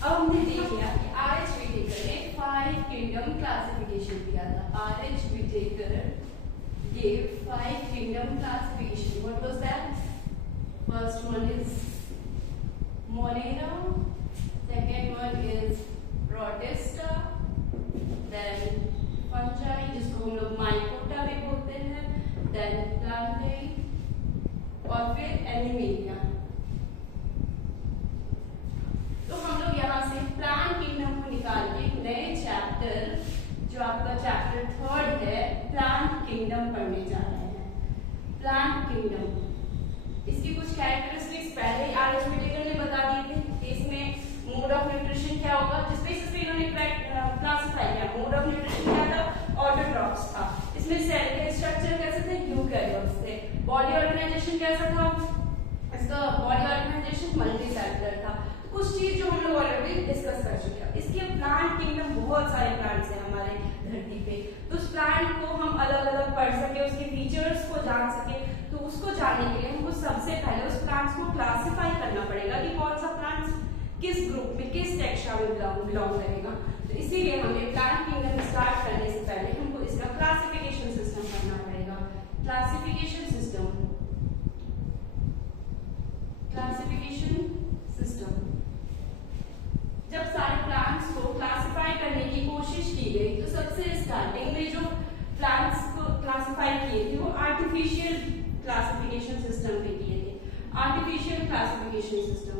अब हमने देख लिया कि आर.एच. विटेकर ने 5 किंगडम क्लासिफिकेशन दिया था। R H. Whittaker gave 5 kingdom classification. What was that? First one is Monera, second one is Protista, then fungi जिसको हम लोग mycota भी बोलते हैं, then plantae और फिर एनिमेलिया। तो हम लोग यहाँ से प्लांट किंगडम को निकाल के नए चैप्टर, जो आपका चैप्टर 3 है, प्लांट किंगडम पढ़ने जा रहे हैं। प्लांट किंगडम, इसकी कुछ कैरेक्टरिस्टिक्स पहले ही आर.एच. विटेकर ने बता दिए थे। इसमें मोड ऑफ न्यूट्रिशन क्या होगा, जिस बेसिस पे इन्होंने क्लासिफाई किया। मोड ऑफ न्यूट्रिशन क्या था, ऑटोट्रॉफ्स था। इसमें सेल के स्ट्रक्चर कैसे थे, यूकैरियोट्स थे। बॉडी ऑर्गेनाइजेशन कैसा था, इसका बॉडी ऑर्गेनाइजेशन मल्टीसेलुलर था। कुछ चीज जो हम लोग ऑलरेडी डिस्कस कर चुके हैं। इसके प्लांट किंगडम बहुत सारे प्लांट्स हैं हमारे धरती पे, तो उस प्लांट को हम अलग अलग पढ़ सके, उसके फीचर्स को जान सके, तो उसको जानने के लिए हमको सबसे पहले उस प्लांट्स को क्लासिफाई करना पड़ेगा कि कौन सा प्लांट्स किस ग्रुप में, किस टेक्सा में बिलोंग करेगा। तो इसीलिए हमें प्लांट किंगडम स्टार्ट करने से पहले हमको इसका क्लासिफिकेशन सिस्टम पढ़ना पड़ेगा। Classification system, classification system. जब सारे प्लांट्स को क्लासिफाई करने की कोशिश की गई, तो सबसे स्टार्टिंग में जो प्लांट्स को क्लासिफाई किए थे वो आर्टिफिशियल क्लासिफिकेशन सिस्टम पे किए थे। आर्टिफिशियल क्लासिफिकेशन सिस्टम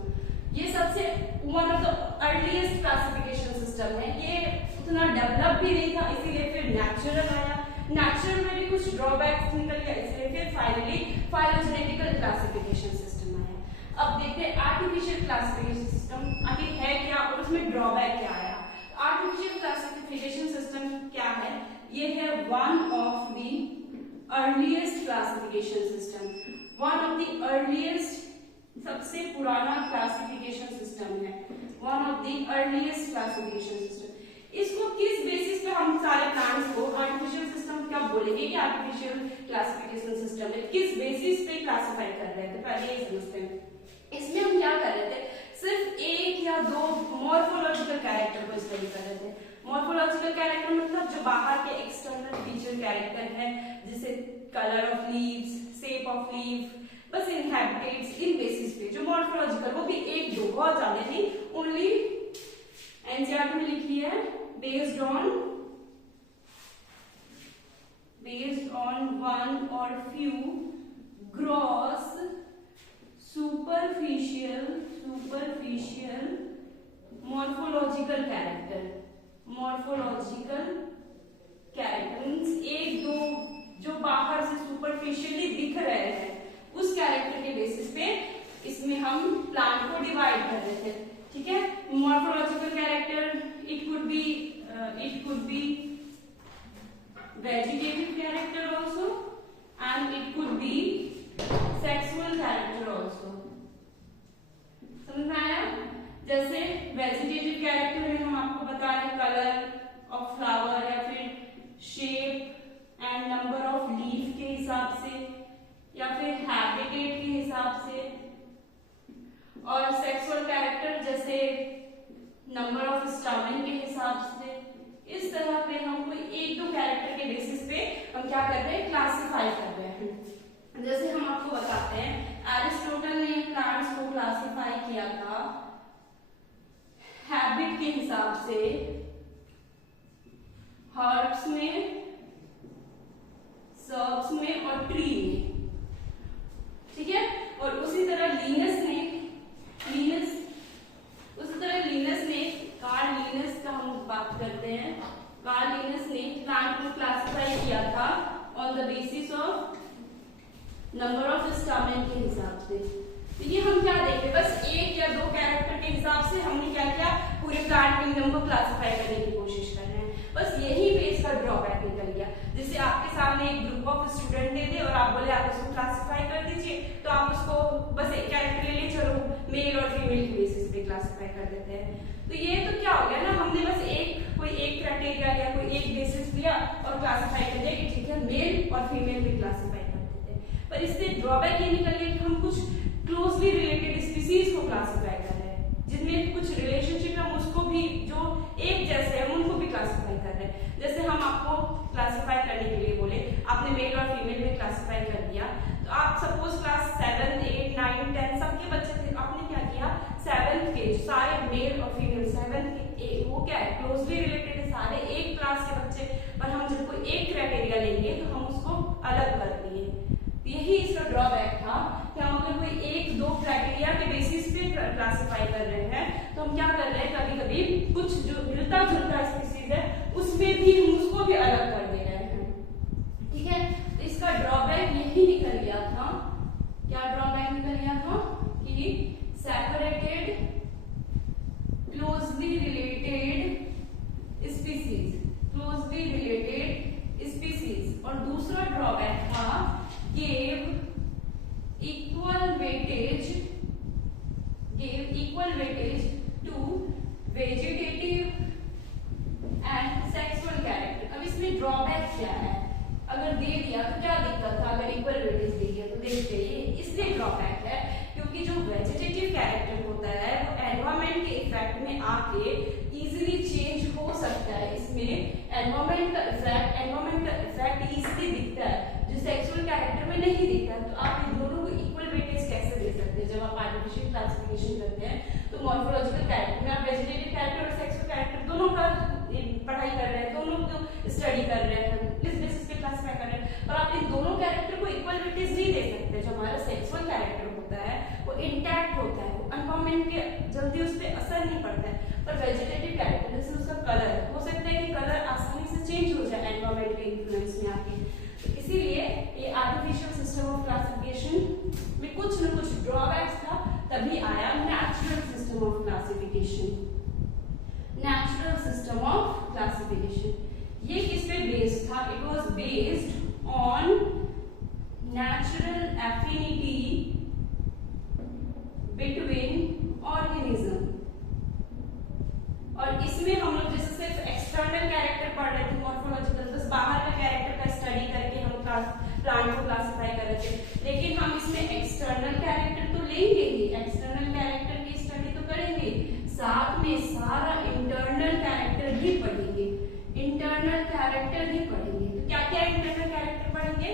ये सबसे one of the earliest classification system है। ये उतना डेवलप भी नहीं था, इसीलिए फिर नेचुरल आया। नेचुरल में भी कुछ ड्रॉबैक्स निकल गया, इसलिए फिर फाइनली फाइलोजेनेटिकल क्लासिफिकेशन सिस्टम आया। अब देखते हैं आर्टिफिशियल क्लासिफिकेशन सिस्टम आखिर है क्या और उसमें ड्रॉबैक क्या आया। आर्टिफिशियल क्लासिफिकेशन सिस्टम क्या है, ये है one of the earliest classification system, one of the earliest, सबसे पुराना क्लासिफिकेशन सिस्टम है, one of the earliest classification system. इसको किस बेसिस पे हम सारे प्लांट्स को आर्टिफिशियल सिस्टम क्या बोलेंगे कि आर्टिफिशियल क्लासिफिकेशन सिस्टम है, किस बेसिस पे क्लासिफाई कर रहे थे, पहले ये समझते हैं। इसमें हम क्या कर रहे थे, सिर्फ एक या दो मॉर्फोलॉजिकल कैरेक्टर को स्टडी कर रहे थे। मॉर्फोलॉजिकल कैरेक्टर मतलब जो बाहर के एक्सटर्नल फीचर कैरेक्टर है, जैसे colour of leaves, shape of leaf, बस इन हैबिटेट्स, इन बेसिस पे जो मॉर्फोलॉजिकल, वो भी एक दो, बहुत ज्यादा नहीं, ओनली एनसीईआरटी में लिखी है बेस्ड ऑन वन और few gross superficial morphological character means एक दो जो बाहर से सुपरफिशियली दिख रहे हैं, उस कैरेक्टर के बेसिस पे इसमें हम प्लांट को डिवाइड कर रहे थे। ठीक है, morphological character, it could be vegetative character also and it could be sexual character also. समझ में आया? जैसे वेजिटेटिव कैरेक्टर में हम आपको बता रहे कलर ऑफ फ्लावर या फिर shape and number of leaf के हिसाब से या फिर हैबिटेट के हिसाब से, और सेक्सुअल कैरेक्टर जैसे नंबर ऑफ स्टामेन के हिसाब से। इस तरह पे हम कोई एक दो कैरेक्टर के बेसिस पे हम क्या कर रहे हैं, क्लासिफाई कर रहे हैं। जैसे हम आपको बताते हैं, एरिस्टोटल ने प्लांट्स को क्लासिफाई किया था हैबिट के हिसाब से, हर्ब्स में, सर्ब्स में और ट्री में। ठीक है, और उसी तरह लिनस ने कार्ल लिनस का हम बात करते हैं, कार्ल लिनस ने प्लांट को क्लासिफाई किया था on the basis of number of stamen के हिसाब से। तो ये हम क्या देख रहे हैं, बस एक या दो कैरेक्टर के हिसाब से हमने क्या किया, पूरे प्लांट किंगडम को क्लासिफाई करने की कोशिश कर रहे हैं। बस यही पे इसका ड्रॉबैक निकल गया। जैसे आपके सामने एक ग्रुप ऑफ स्टूडेंट दे दे और आप बोले आप इसको क्लासिफाई कर दीजिए, तो आप उसको बस एक कैरेक्टर ले लिए, चलो मेल और फीमेल के बेसिस पे क्लासिफाई कर देते हैं। तो ये तो क्या हो गया ना, हमने बस कोई एक क्राइटेरिया या कोई एक बेसिस लिया और क्लासिफाई कर दिया कि ठीक है मेल और फीमेल भी क्लासिफाई कर देते हैं। पर इससे ड्रॉबैक ये निकल गया कि हम कुछ क्लोजली रिलेटेड स्पीसीज को क्लासिफाई कर रहे हैं, जिनमें कुछ रिलेशनशिप है, separated closely related species, closely related species. और दूसरा ड्रॉबैक था gave equal weightage to vegetative and sexual character। अब इसमें ड्रॉबैक क्या है? अगर दे दिया तो क्या दिक्कत था? अगर इक्वल वेटेज दे दिया तो देखते ही इसलिए ड्रॉबैक है क्योंकि जो वेजिटेटिव कैरेक्टर होता है वो एनवायरमेंट के इफेक्ट में आके इजीली चेंज हो सकता है। इसमें एनवायरमेंट का इफेक्ट इजीली दिखता है जो सेक्सुअल कैरेक्टर में नहीं दिखता है। तो आप इन दोनों को इक्वल वेटेज कैसे दे सकते हैं? जब आप आर्टिफिशियल क्लासिफिकेशन करते हैं तो मॉर्फोलॉजिकल कैरेक्टर में आप वेजिटेटिव कैरेक्टर और सेक्सुअल कैरेक्टर दोनों का पढ़ाई कर रहे हैं, दोनों को स्टडी कर रहे हैं, इस बेसिस पे क्लासिफाई कर रहे हैं। और आप इन दोनों कैरेक्टर को इक्वल वेटेज नहीं दे सकते। जो हमारा सेक्सुअल कैरेक्टर होता है वो इंटैक्ट होता है, वो एनवायरमेंट के जल्दी उस पर असर नहीं पड़ता है। पर वेजिटेटिव कैरेक्टर जैसे उसका कलर हो सकता है कि कलर आसानी से चेंज हो जाए एनवायरमेंट के इन्फ्लुएंस में आके। तो इसीलिए ये आर्टिफिशियल सिस्टम ऑफ क्लासिफिकेशन में कुछ न कुछ ड्रॉबैक्स था, तभी आया natural system of classification. Natural system of classification ये किस पे बेस्ड था? It was based on natural affinity between organism. और इसमें हम लोग जैसे सिर्फ एक्सटर्नल कैरेक्टर पढ़ रहे थे मॉर्फोलॉजिकल, बस बाहर का कैरेक्टर का स्टडी करके हम प्लांट को क्लासिफाई कर रहे थे। लेकिन हम इसमें एक्सटर्नल कैरेक्टर तो लेंगे ही, एक्सटर्नल कैरेक्टर की स्टडी तो करेंगे, साथ में सारा इंटरनल कैरेक्टर भी पढ़ेंगे, इंटरनल कैरेक्टर भी पढ़ेंगे। तो क्या क्या इंटरनल कैरेक्टर पढ़ेंगे?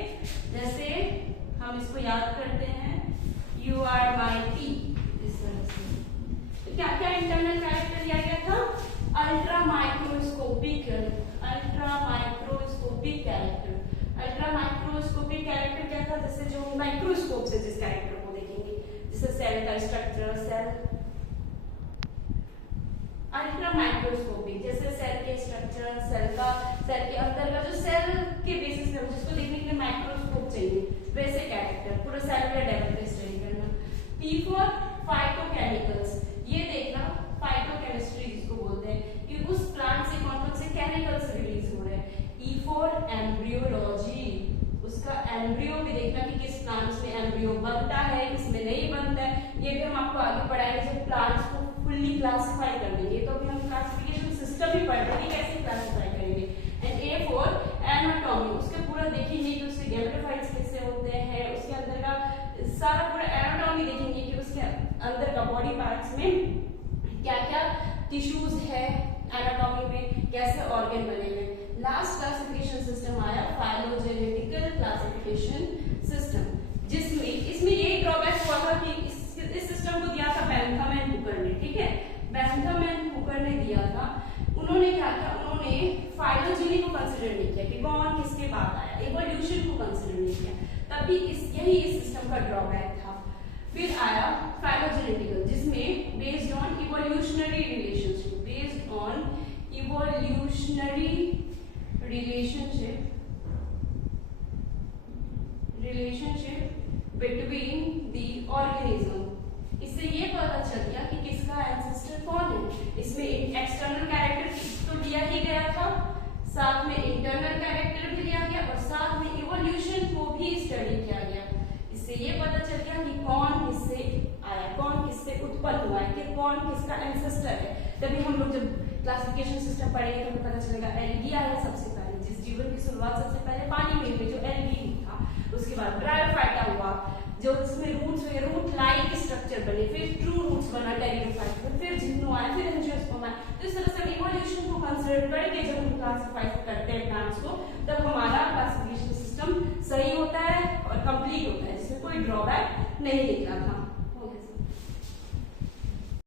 जैसे हम इसको याद करते हैं, यू आर माई टी, इस तरह से। तो क्या क्या इंटरनल कैरेक्टर लिया गया था? Ultra microscopic character. Ultra microscopic character क्या था? जैसे जो माइक्रोस्कोप से जिस कैरेक्टर को देखेंगे, जैसे सेल का स्ट्रक्चर, सेल अल्ट्रा माइक्रोस्कोपिक, जैसे सेल के स्ट्रक्चर, सेल के अंदर का जो सेल के बेसिस पे जिसको देखने के लिए माइक्रोस्कोप चाहिए, वैसे कैरेक्टर पूरा सेलुलर लेवल पे स्टडी करना। पी फॉर फाइटोकेमिकल्स, ये देखना फाइटोकेमिस्ट्री जिसको बोलते हैं कि उस प्लांट से कौन कौन से केमिकल्स रिलीज हो रहे हैं। ई फॉर एम्ब्रियोलॉजी, उसका एम्ब्रियो भी देखना कि किस प्लांट्स में एम्ब्रियो बनता है, किसमें नहीं बनता है। ये भी हम आपको आगे पढ़ाएंगे जब प्लांट्स को फुल्ली क्लासिफाई कर देंगे। तो अभी हम क्लासिफिकेशन सिस्टम भी पढ़ रहे हैं कैसे क्लासिफाई करेंगे। एंड ए फॉर एनाटॉमी, उसके पूरा देखेंगे कि उसके गैमेटोफाइट्स कैसे होते हैं, उसके अंदर का सारा पूरा एनाटॉमी देखेंगे कि उसके अंदर का बॉडी पार्ट्स में क्या क्या टिश्यूज है, एनाटॉमी में कैसे ऑर्गन बने हुए। लास्ट क्लासिफिकेशन सिस्टम आया फाइलोजेनेटिकल क्लासिफिकेशन सिस्टम, जिसमें इसमें ये ड्रॉबैक हुआ था कि इस सिस्टम को दिया था बेंथम एंड हुकर ने, ठीक है, बेंथम एंड हुकर ने दिया था। उन्होंने क्या किया? उन्होंने फाइलोजेनी को कंसीडर नहीं किया कि कौन किसके बाद आया, इवोल्यूशन को कंसीडर नहीं किया, तभी यही इस सिस्टम का ड्रॉबैक था। फिर आया फाइलोजेनेटिकल, जिसमें based on evolutionary relationship, based on evolutionary relationship between the organism. इससे ये पता चल गया कि किसका एंसेस्टर कौन है। इसमें एक्सटर्नल कैरेक्टर तो दिया ही गया था, साथ में इंटरनल कैरेक्टर भी दिया गया और साथ में इवोल्यूशन को भी स्टडी किया गया। इससे ये पता चल गया कि कौन किससे आया, कौन किससे उत्पन्न हुआ है, कि कौन किसका एंसेस्टर है। तभी हम लोग जब क्लासिफिकेशन सिस्टम पढ़ेंगे तो हमें पता चलेगा एल्गी आया सबसे पहले, जिस जीवन की शुरुआत सबसे पहले पानी में हुई, जो एल्गी था। उसके बाद ब्रायोफाइटा हुआ, जो उसमें रूट्स हुए, रूट लाइक स्ट्रक्चर बने, फिर ट्रू रूट्स बना टेरिडोफाइट, फिर जिम्नो आया, फिर एंजियोस्पर्म आया। तो इस तरह से इवोल्यूशन को कंसीडर करके जब हम क्लासिफाई करते हैं प्लांट्स को, तब हमारा क्लासिफिकेशन सिस्टम सही होता है और कंप्लीट होता है, जिसमें कोई ड्रॉबैक नहीं निकला था।